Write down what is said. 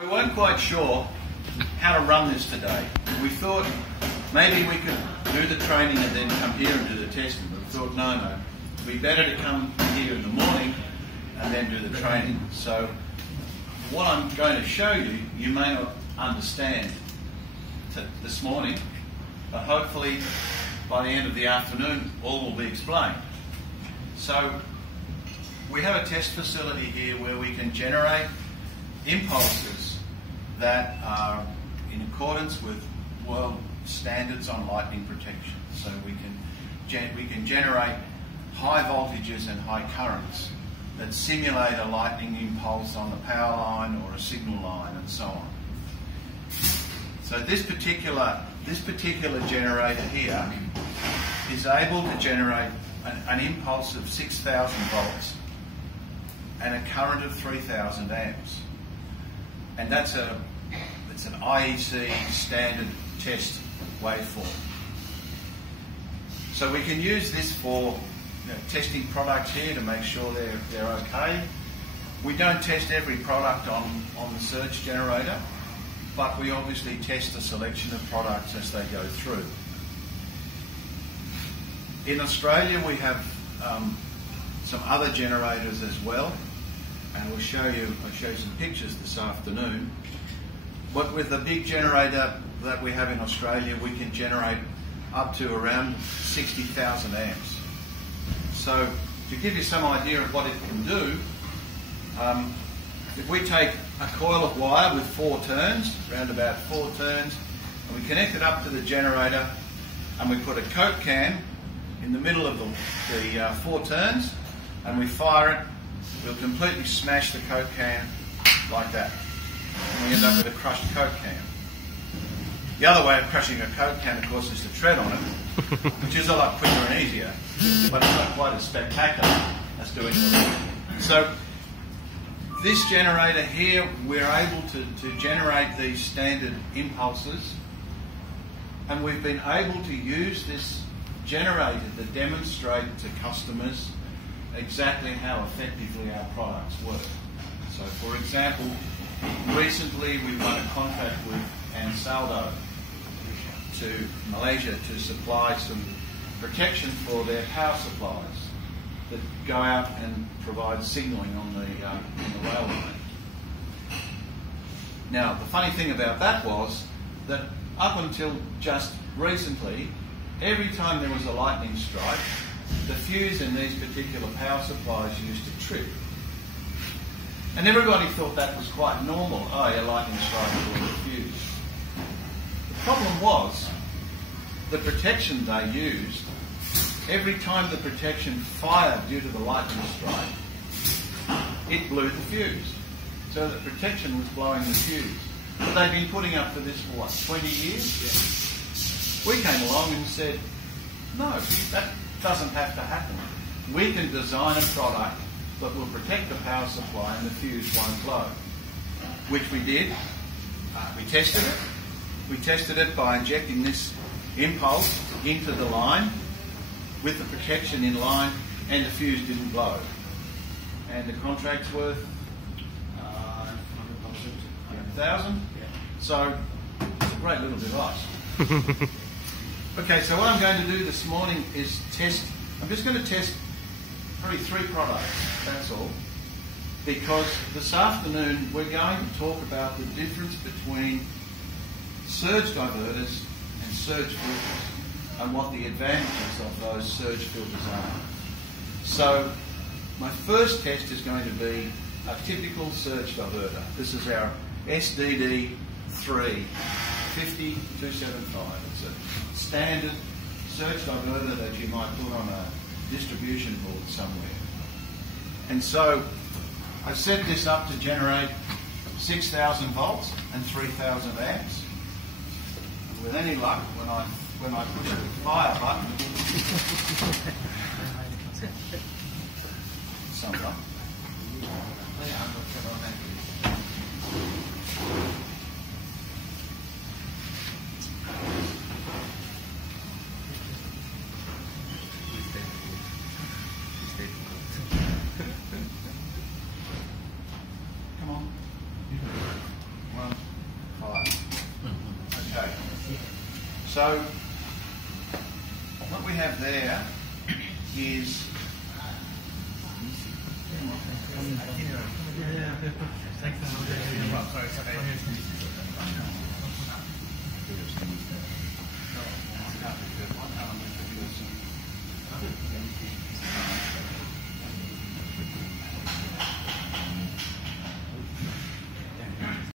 We weren't quite sure how to run this today. We thought maybe we could do the training and then come here and do the testing, but we thought no, it'd be better to come here in the morning and then do the training. So what I'm going to show you, you may not understand this morning, but hopefully by the end of the afternoon all will be explained. So we have a test facility here where we can generate impulses that are in accordance with world standards on lightning protection. So we can generate high voltages and high currents that simulate a lightning impulse on the power line or a signal line and so on. So this particular generator here is able to generate an impulse of 6,000 volts and a current of 3,000 amps. And it's an IEC standard test waveform. So we can use this for testing products here to make sure they're okay. We don't test every product on the surge generator, but we obviously test a selection of products as they go through. In Australia we have some other generators as well, and I'll show you some pictures this afternoon. But with the big generator that we have in Australia, we can generate up to around 60,000 amps. So to give you some idea of what it can do, if we take a coil of wire with 4 turns, around about 4 turns, and we connect it up to the generator, and we put a Coke can in the middle of the 4 turns, and we fire it, we'll completely smash the Coke can like that. And we end up with a crushed Coke can. The other way of crushing a Coke can, of course, is to tread on it, which is a lot quicker and easier, but it's not quite as spectacular as doing it. So this generator here, we're able to generate these standard impulses, and we've been able to use this generator to demonstrate to customers exactly how effectively our products work. So for example, recently we won a contract with Ansaldo to Malaysia to supply some protection for their power supplies that go out and provide signalling on the rail line. Now the funny thing about that was that up until just recently, every time there was a lightning strike, the fuse in these particular power supplies used to trip. And everybody thought that was quite normal. Oh, your lightning strike will the fuse. The problem was the protection they used, every time the protection fired due to the lightning strike, it blew the fuse. So the protection was blowing the fuse. But they've been putting up for this for what, 20 years? Yeah. We came along and said, no, that doesn't have to happen. We can design a product that will protect the power supply and the fuse won't blow. Which we did. We tested it. We tested it by injecting this impulse into the line with the protection in line, and the fuse didn't blow. And the contract's worth 100,000. Yeah. So it's a great little device. Okay, so what I'm going to do this morning is test. I'm just going to test probably 3 products, that's all, because this afternoon we're going to talk about the difference between surge diverters and surge filters and what the advantages of those surge filters are. So my first test is going to be a typical surge diverter. This is our SDD 3 50275. It's a standard surge diverter that you might put on a distribution board somewhere. And so I set this up to generate 6,000 volts and 3,000 amps. With any luck, when I push the fire button, some luck. Come on. So what we have there is